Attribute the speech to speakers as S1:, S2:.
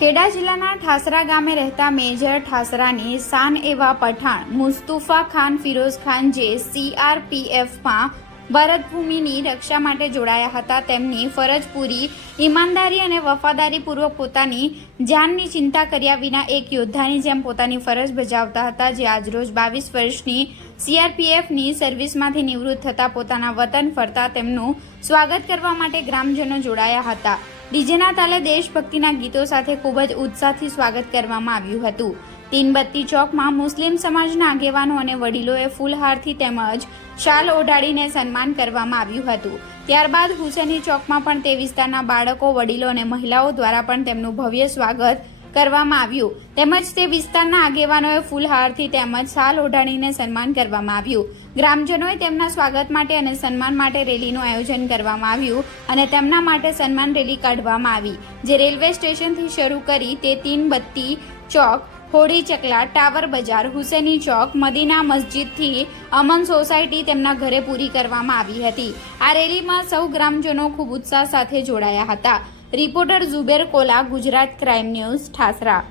S1: ખેડા જિલ્લાના ઠાસરા ગામે રહેતા મેજર ઠાસરાની શાન એવા પઠાણ, મુસ્તુફા ખાન, ફિરોઝ ખાન જે સીઆરપીએફમાં ભારતભૂમિની રક્ષા માટે જોડાયા હતા, તેમની ફરજ પૂરી, ઈમાનદારી અને વફાદારીપૂર્વક પોતાની જાનની ચિંતા કર્યા વિના એક યોદ્ધાની જેમ પોતાની ફરજ બજાવતા હતા, જે આજરોજ બાવીસ વર્ષની સીઆરપીએફની સર્વિસમાંથી નિવૃત્ત થતા પોતાના વતન ફરતા તેમનું સ્વાગત કરવા માટે ગ્રામજનો જોડાયા હતા. ડીજેના તાલે દેશભક્તિના ગીતો સાથે ખૂબ જ ઉત્સાહથી સ્વાગત કરવામાં આવ્યું હતું. તીનબત્તી ચોકમાં મુસ્લિમ સમાજના આગેવાનો અને વડીલોએ ફૂલહારથી તેમજ શાલ ઓઢાડીને સન્માન કરવામાં આવ્યું હતું. ત્યારબાદ હુસેની ચોકમાં પણ તે વિસ્તારના બાળકો, વડીલો અને મહિલાઓ દ્વારા પણ તેમનું ભવ્ય સ્વાગત કરવામાં આવ્યું. તેમજ તે વિસ્તારના આગેવાનોએ ફૂલહારથી તેમજ શાલ ઓઢાણીને સન્માન કરવામાં આવ્યું. ગ્રામજનોએ તેમના સ્વાગત માટે અને સન્માન માટે રેલીનું આયોજન કરવામાં આવ્યું અને તેમના માટે સન્માન રેલી કાઢવામાં આવી, જે રેલવે સ્ટેશનથી શરૂ કરી તે તીનબત્તી ચોક હોડી ચકલા, ટાવર બજાર, હુસેની ચોક, મદીના મસ્જિદથી અમન સોસાયટી તેમના ઘરે પૂરી કરવામાં આવી હતી. આ રેલીમાં સૌ ગ્રામજનો ખૂબ ઉત્સાહ સાથે જોડાયા હતા. Reporter Zuber Kola Gujarat crime news Thasra.